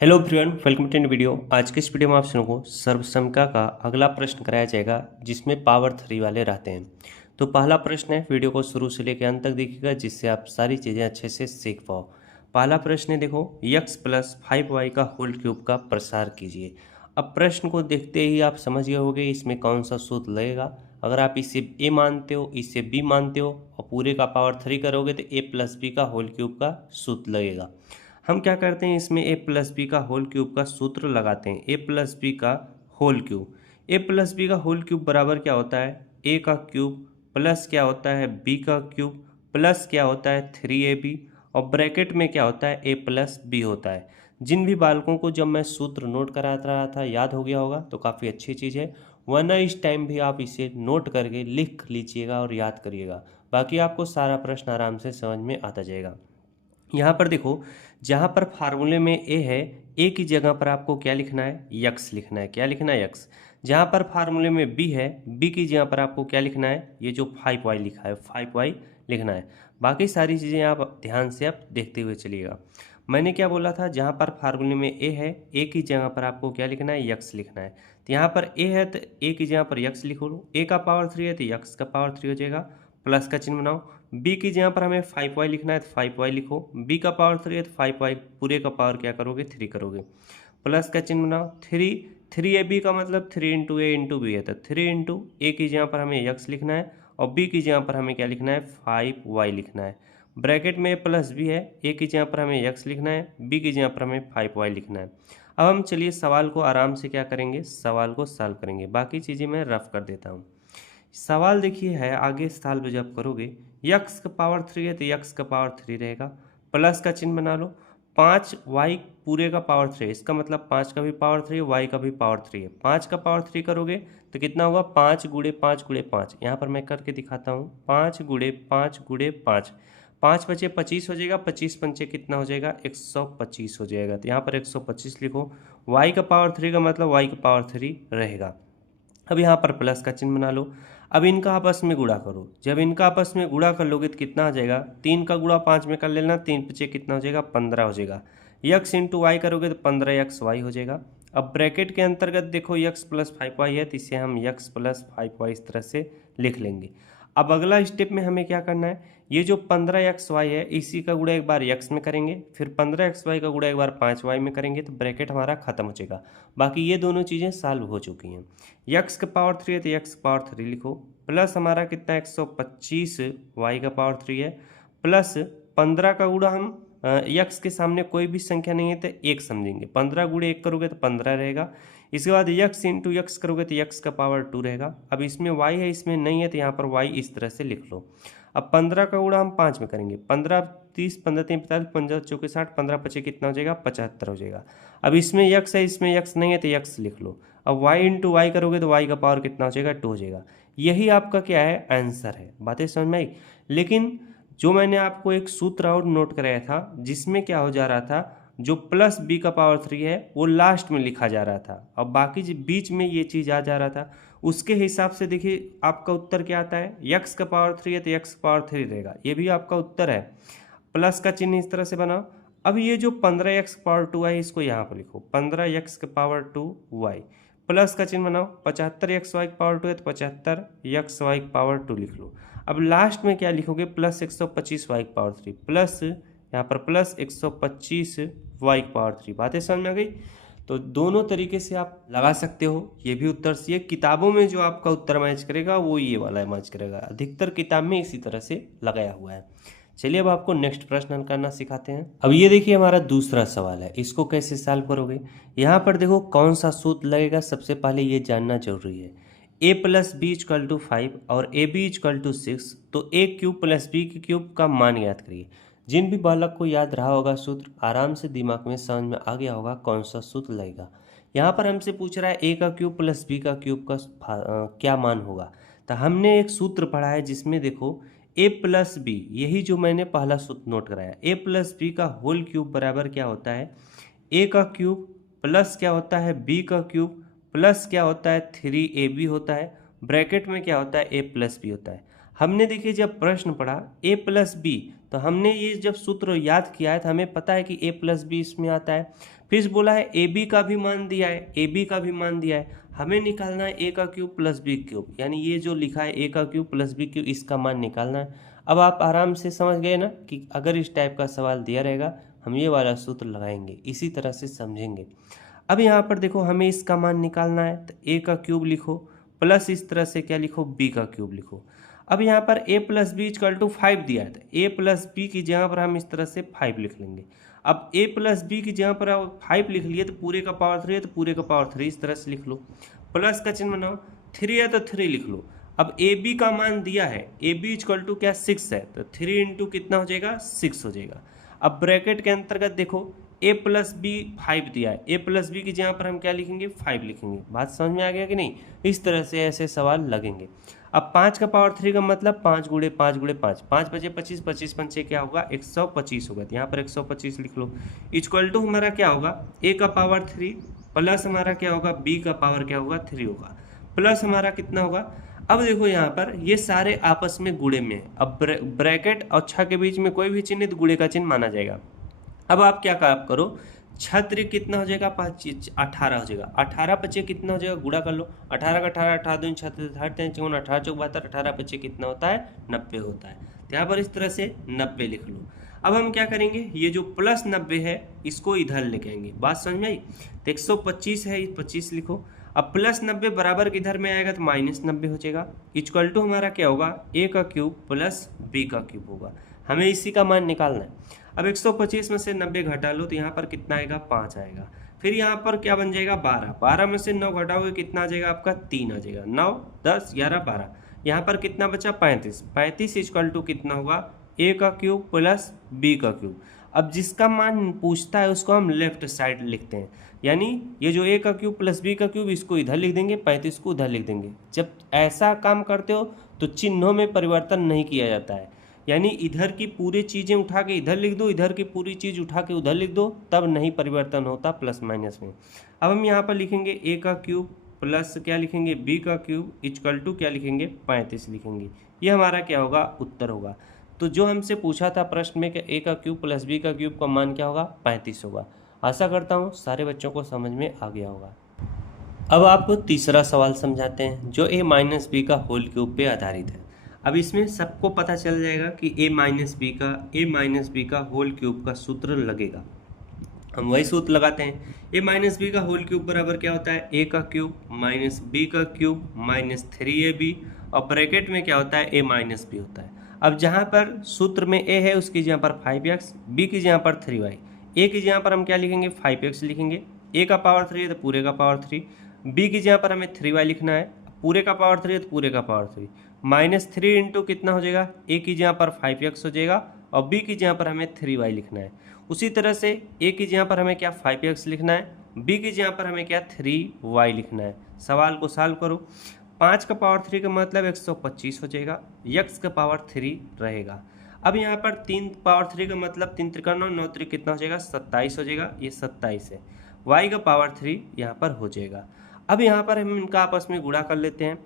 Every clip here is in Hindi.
Hello everyone, welcome to new video. आज के इस वीडियो में आप लोगों को सर्वसंख्या का अगला प्रश्न कराया जाएगा जिसमें पावर 3 वाले रहते हैं। तो पहला प्रश्न है, वीडियो को शुरू से लेकर अंत तक देखिएगा जिससे आप सारी चीज़ें अच्छे से सीख पाओ। पहला प्रश्न है, देखो x प्लस 5y का होल क्यूब का प्रसार कीजिए। अब प्रश्न को देखते ही आप समझ गए होंगे इसमें कौन सा सूत्र लगेगा। अगर आप इसे a मानते हो, इसे b मानते हो और पूरे का पावर 3 करोगे तो a प्लस बी का होल क्यूब का सूत्र लगेगा। हम क्या करते हैं, इसमें ए प्लस बी का होल क्यूब का सूत्र लगाते हैं। ए प्लस बी का होल क्यूब, ए प्लस बी का होल क्यूब बराबर क्या होता है, ए का क्यूब प्लस क्या होता है बी का क्यूब प्लस क्या होता है 3ab और ब्रैकेट में क्या होता है ए प्लस बी होता है। जिन भी बालकों को जब मैं सूत्र नोट करा रहा था याद हो गया होगा तो काफ़ी अच्छी चीज़ है, वरना इस टाइम भी आप इसे नोट करके लिख लीजिएगा और याद करिएगा। बाकी आपको सारा प्रश्न आराम से समझ में आता जाएगा। यहाँ पर देखो, जहाँ पर फार्मूले में ए है, ए की जगह पर आपको क्या लिखना है, यक्स लिखना है। क्या लिखना है, यक्स। जहाँ पर फार्मूले में बी है, बी की जगह पर आपको क्या लिखना है, ये जो 5y लिखा है 5y लिखना है। बाकी सारी चीज़ें आप ध्यान से आप देखते हुए चलिएगा। मैंने क्या बोला था, जहाँ पर फार्मूले में ए है, ए की जगह पर आपको क्या लिखना है, यक्स लिखना है। तो यहाँ पर ए है तो ए की जगह पर यक्स लिखो लो, ए का पावर 3 है तो यक्स का पावर 3 हो जाएगा, प्लस का चिन्ह बनाओ। बी की जगह पर हमें 5y लिखना है तो 5y लिखो, बी का पावर 3 है तो 5y पूरे का पावर क्या करोगे 3 करोगे, प्लस का चिन्ह बनाओ। 3 का मतलब 3 इंटू ए इंटू बी है तो 3 इंटू ए की जगह पर हमें यक्स लिखना है और बी की जगह पर हमें क्या लिखना है 5y लिखना है। ब्रैकेट में प्लस बी है, ए की जगह पर हमें यक्स लिखना है, बी की जगह पर हमें 5y लिखना है। अब हम चलिए सवाल को आराम से क्या करेंगे, सवाल को सॉल्व करेंगे। बाकी चीज़ें मैं रफ कर देता हूँ। सवाल देखिए है, आगे सॉल्व जब करोगे यक्स का पावर 3 है तो यक्स का पावर 3 रहेगा, प्लस का चिन्ह बना लो। 5y पूरे का पावर 3 है, इसका मतलब 5 का भी पावर 3 है, y का भी पावर 3 है। 5 का पावर 3 करोगे तो कितना होगा, 5 गुणे 5 गुणे 5। यहाँ पर मैं करके दिखाता हूँ, 5 गुणे 5 गुणे 5, 5 बचे 25 हो जाएगा, 25 पंचे कितना हो जाएगा 125 हो जाएगा। तो यहाँ पर 125 लिखो। y का पावर 3 का मतलब y का पावर 3 रहेगा। अब यहाँ पर प्लस का चिन्ह बना लो। अब इनका आपस में गुणा करो, जब इनका आपस में गुणा कर लोगे तो कितना आ जाएगा, 3 का गुणा 5 में कर लेना, 3 पचे कितना हो जाएगा 15 हो जाएगा। यक्स इंटू वाई करोगे तो 15x y हो जाएगा। अब ब्रैकेट के अंतर्गत देखो यक्स प्लस 5y है तो इसे हम यक्स प्लस 5y इस तरह से लिख लेंगे। अब अगला स्टेप में हमें क्या करना है, ये जो 15xy है इसी का गुणा एक बार यक्स में करेंगे, फिर 15xy का गुणा एक बार 5y में करेंगे तो ब्रैकेट हमारा खत्म हो जाएगा। बाकी ये दोनों चीज़ें सॉल्व हो चुकी हैं। यक्स का पावर 3 है तो यक्स का पावर 3 लिखो, प्लस हमारा कितना 125 वाई का पावर 3 है, प्लस 15 का गुणा हम यक्स के सामने कोई भी संख्या नहीं है तो 1 समझेंगे, 15 गुणे 1 करोगे तो 15 रहेगा। इसके बाद यक्स इंटू यक्स करोगे तो यक्स का पावर 2 रहेगा। अब इसमें y है इसमें नहीं है तो यहाँ पर y इस तरह से लिख लो। अब 15 का गुणा हम 5 में करेंगे, 15 30 15 3 45 15 चौके 60, 15 पचे कितना हो जाएगा 75 हो जाएगा। अब इसमें यक्स है इसमें यक्स नहीं है तो यक्स लिख लो। अब y इंटू वाई करोगे तो y का पावर कितना हो जाएगा 2 हो जाएगा। यही आपका क्या है, आंसर है। बातें समझ में आई। लेकिन जो मैंने आपको एक सूत्र और नोट कराया था जिसमें क्या हो जा रहा था, जो प्लस बी का पावर 3 है वो लास्ट में लिखा जा रहा था और बाकी जो बीच में ये चीज़ आ जा रहा था, उसके हिसाब से देखिए आपका उत्तर क्या आता है, यक्स का पावर 3 है तो यक्स का पावर 3 रहेगा, ये भी आपका उत्तर है। प्लस का चिन्ह इस तरह से बनाओ। अब ये जो 15x पावर 2 है इसको यहाँ पर लिखो, 15x का पावर 2y, प्लस का चिन्ह बनाओ। 75xy का पावर 2 है तो 75xy का पावर 2 लिख लो। अब लास्ट में क्या लिखोगे, प्लस 125y का पावर 3, प्लस यहाँ पर प्लस 125y का पावर 3। बातें समझ में आ गई। तो दोनों तरीके से आप लगा सकते हो, ये भी उत्तर से। किताबों में जो आपका उत्तर मैच करेगा वो ये वाला मैच करेगा, अधिकतर किताब में इसी तरह से लगाया हुआ है। चलिए अब आपको नेक्स्ट प्रश्न हल करना सिखाते हैं। अब ये देखिए हमारा दूसरा सवाल है, इसको कैसे सॉल्व करोगे। यहाँ पर देखो कौन सा सूत्र लगेगा, सबसे पहले ये जानना जरूरी है। a plus B equal to 5 और ए बी इक्वल टू 6, तो ए क्यूब प्लस बी की क्यूब का मान याद करिए। जिन भी बालक को याद रहा होगा सूत्र, आराम से दिमाग में समझ में आ गया होगा कौन सा सूत्र लगेगा। यहाँ पर हमसे पूछ रहा है ए का क्यूब प्लस बी का क्यूब का क्या मान होगा। तो हमने एक सूत्र पढ़ा है जिसमें देखो ए प्लस बी, यही जो मैंने पहला सूत्र नोट कराया, ए प्लस बी का होल क्यूब बराबर क्या होता है, ए का क्यूब प्लस क्या होता है बी का क्यूब प्लस क्या होता है 3ab होता है, ब्रैकेट में क्या होता है ए प्लस बी होता है। हमने देखिए जब प्रश्न पढ़ा ए प्लस बी, तो हमने ये जब सूत्र याद किया है तो हमें पता है कि a प्लस बी इसमें आता है। फिर बोला है ए बी का भी मान दिया है, ए बी का भी मान दिया है, हमें निकालना है a का क्यूब प्लस बी क्यूब, यानी ये जो लिखा है a का क्यूब प्लस बी क्यूब इसका मान निकालना है। अब आप आराम से समझ गए ना कि अगर इस टाइप का सवाल दिया रहेगा हम ये वाला सूत्र लगाएंगे, इसी तरह से समझेंगे। अब यहाँ पर देखो हमें इसका मान निकालना है तो a का क्यूब लिखो प्लस इस तरह से क्या लिखो b का क्यूब लिखो। अब यहाँ पर a plus B equal to 5 दिया है तो a प्लस बी की जगह पर हम इस तरह से 5 लिख लेंगे। अब a प्लस बी की जगह पर आप 5 लिख लिए तो पूरे का पावर 3 है तो पूरे का पावर 3 इस तरह से लिख लो, प्लस का चिन्ह बनाओ, 3 है तो 3 लिख लो। अब ए बी का मान दिया है, ए बी इक्वल टू क्या 6 है तो 3 इंटू कितना हो जाएगा 6 हो जाएगा। अब ब्रैकेट के अंतर्गत देखो a प्लस बी 5 दिया है, a प्लस बी की जगह पर हम क्या लिखेंगे 5 लिखेंगे। बात समझ में आ गया कि नहीं? इस तरह से ऐसे सवाल लगेंगे। अब 5 का पावर 3 का मतलब 5 गुणे 5 गुणे 5, 5 बचे 25, 25 पंचे क्या होगा 125 होगा, तो यहाँ पर 125 लिख लो। इक्वल टू हमारा क्या होगा a का पावर 3 प्लस हमारा क्या होगा b का पावर क्या होगा 3 होगा, प्लस हमारा कितना होगा। अब देखो यहाँ पर ये सारे आपस में गुणे में है। अब ब्रैकेट और छह के बीच में कोई भी चिन्ह तो गुणे का चिन्ह माना जाएगा। अब आप क्या आप करो, छत्र कितना हो जाएगा 18 हो जाएगा, 18 पचे कितना हो जाएगा गुणा कर लो, 18 का 18, 18 दूनी 36, 18 चौक 72, 18 पचे कितना होता है 90 होता है। तो यहाँ पर इस तरह से 90 लिख लो। अब हम क्या करेंगे, ये जो प्लस 90 है इसको इधर लेके आएंगे। बात समझ में आई? तो 125 है 25 लिखो। अब प्लस 90 बराबर किधर में आएगा तो माइनस 90 हो जाएगा। इक्वल टू हमारा क्या होगा a का क्यूब प्लस b का क्यूब होगा, हमें इसी का मान निकालना है। अब 125 में से 90 घटा लो तो यहाँ पर कितना आएगा 5 आएगा। फिर यहाँ पर क्या बन जाएगा 12, 12 में से 9 घटाओगे कितना आ जाएगा आपका 3 आ जाएगा, 9 10 11 12, यहाँ पर कितना बचा 35, 35 इक्वल टू कितना होगा a का क्यूब प्लस b का क्यूब। अब जिसका मान पूछता है उसको हम लेफ्ट साइड लिखते हैं, यानी ये जो a का क्यूब प्लस b का क्यूब इसको इधर लिख देंगे, 35 को उधर लिख देंगे। जब ऐसा काम करते हो तो चिन्हों में परिवर्तन नहीं किया जाता है, यानी इधर की पूरी चीज़ें उठा के इधर लिख दो, इधर की पूरी चीज़ उठा के उधर लिख दो, तब नहीं परिवर्तन होता प्लस माइनस में। अब हम यहाँ पर लिखेंगे a का क्यूब प्लस क्या लिखेंगे b का क्यूब इक्वल टू क्या लिखेंगे 35 लिखेंगे। ये हमारा क्या होगा उत्तर होगा। तो जो हमसे पूछा था प्रश्न में कि a का क्यूब प्लस b का क्यूब का मान क्या होगा 35 होगा। आशा करता हूँ सारे बच्चों को समझ में आ गया होगा। अब आपको तीसरा सवाल समझाते हैं जो a माइनस बी का होल क्यूब पे आधारित है। अब इसमें सबको पता चल जाएगा कि a माइनस बी का होल क्यूब का सूत्र लगेगा। हम वही सूत्र लगाते हैं, a माइनस बी का होल क्यूब बराबर क्या होता है a का क्यूब माइनस b का क्यूब माइनस 3ab, और ब्रैकेट में क्या होता है a माइनस बी होता है। अब जहाँ पर सूत्र में a है उसकी जगह पर 5x, b की जगह पर 3y, a की जगह पर हम क्या लिखेंगे 5x लिखेंगे, a का पावर 3 है तो पूरे का पावर 3, b की जगह पर हमें 3y लिखना है, पूरे का पावर 3 है तो पूरे का पावर 3, माइनस 3 इंटू कितना हो जाएगा a की जगह पर 5x हो जाएगा और b की जगह पर हमें 3y लिखना है। उसी तरह से a की जगह पर हमें क्या 5x लिखना है, b की जगह पर हमें क्या 3y लिखना है। सवाल को सॉल्व करो, 5 का पावर 3 का मतलब 125 हो जाएगा, x का पावर 3 रहेगा। अब यहाँ पर 3 पावर 3 का मतलब 3 त्रिका 9, 9 त्रिक कितना हो जाएगा 27 हो जाएगा, ये 27 है। y का पावर 3 यहाँ पर हो जाएगा। अब यहाँ पर हम इनका आपस में गुणा कर लेते हैं,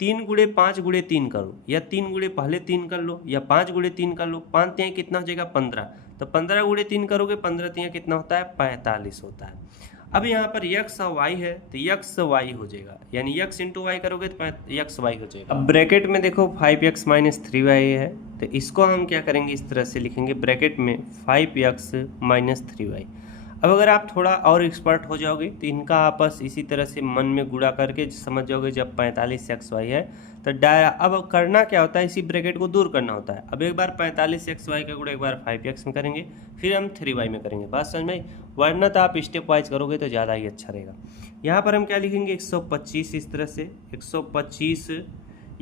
3 गुणे 5 गुणे 3 करो, या 3 गुणे पहले 3 कर लो, या 5 गुणे 3 कर लो, 5 तिहाई कितना हो जाएगा 15, तो 15 गुणे 3 करोगे 15 तिहाई कितना होता है 45 होता है। अब यहाँ पर x और y है तो x y हो जाएगा, यानी x इंटू वाई करोगे तो x y हो जाएगा। अब ब्रैकेट में देखो 5x माइनस 3y है तो इसको हम क्या करेंगे इस तरह से लिखेंगे, ब्रैकेट में 5x माइनस 3y। अब अगर आप थोड़ा और एक्सपर्ट हो जाओगे तो इनका आपस इसी तरह से मन में गुणा करके समझ जाओगे जब 45xy है तो अब करना क्या होता है, इसी ब्रैकेट को दूर करना होता है। अब एक बार 45xy का गुणा एक बार 5x में करेंगे, फिर हम 3y में करेंगे। बात समझ में आई? वरना तो आप स्टेप वाइज करोगे तो ज़्यादा ही अच्छा रहेगा। यहाँ पर हम क्या लिखेंगे 125 इस तरह से, 125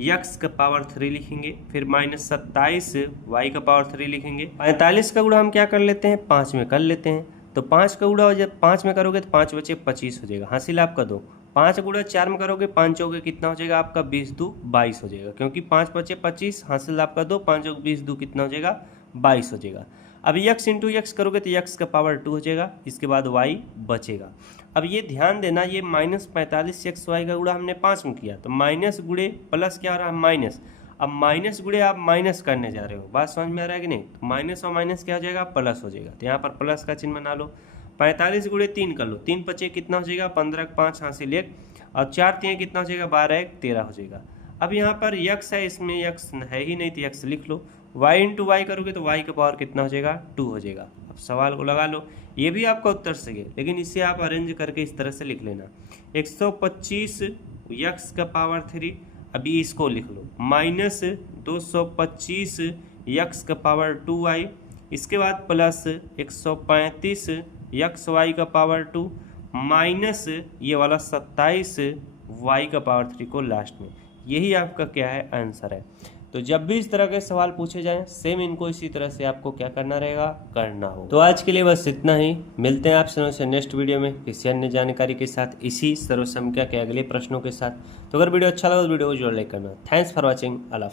x का पावर 3 लिखेंगे, फिर माइनस 27 y का पावर 3 लिखेंगे। 45 का गुणा हम क्या कर लेते हैं 5 में कर लेते हैं, तो 5 का गुणा जब 5 में करोगे तो 5 बचे 25 हो जाएगा, हासिल आपका 2। 5 गुणा 4 में करोगे 5 चौके कितना हो जाएगा आपका 20 2 22 हो जाएगा, क्योंकि 5 बचे 25, हासिल आपका 2, 5 चौके 20 2 कितना हो जाएगा 22 हो जाएगा। अब x इंटू एक्स करोगे तो x का पावर 2 हो जाएगा, इसके बाद y बचेगा। अब ये ध्यान देना, ये माइनस 45xy का गुणा हमने 5 में किया तो माइनस गुणे प्लस क्या हो रहा है माइनस। अब माइनस गुणे आप माइनस करने जा रहे हो, बात समझ में आ रहा है कि नहीं। तो माइनस और माइनस क्या हो जाएगा, प्लस हो जाएगा। तो यहाँ पर प्लस का चिन्ह बना लो। 45 गुणे 3 कर लो, 3 पचे कितना हो जाएगा, 15 5 हासिल 1 और 4 3 कितना हो जाएगा, 12 1 13 हो जाएगा। अब यहाँ पर यक्स है, इसमें यक्स है ही नहीं तो यक्स लिख लो। वाई इंटू वाई करोगे तो वाई का पावर कितना हो जाएगा, 2 हो जाएगा। अब सवाल को लगा लो, ये भी आपका उत्तर सही है, लेकिन इसे आप अरेंज करके इस तरह से लिख लेना 125 यक्स का पावर 3। अभी इसको लिख लो माइनस 225 यक्स का पावर 2y, इसके बाद प्लस 135 यक्स वाई का पावर 2 माइनस ये वाला 27 वाई का पावर 3 को लास्ट में। यही आपका क्या है, आंसर है। तो जब भी इस तरह के सवाल पूछे जाएं सेम इनको इसी तरह से आपको क्या करना रहेगा, करना हो। तो आज के लिए बस इतना ही, मिलते हैं आपसे से नेक्स्ट वीडियो में किसी अन्य जानकारी के साथ, इसी सर्वसंख्या के अगले प्रश्नों के साथ। तो अगर वीडियो अच्छा लगा तो वीडियो को जरूर लाइक करना। Thanks for watching, I love you.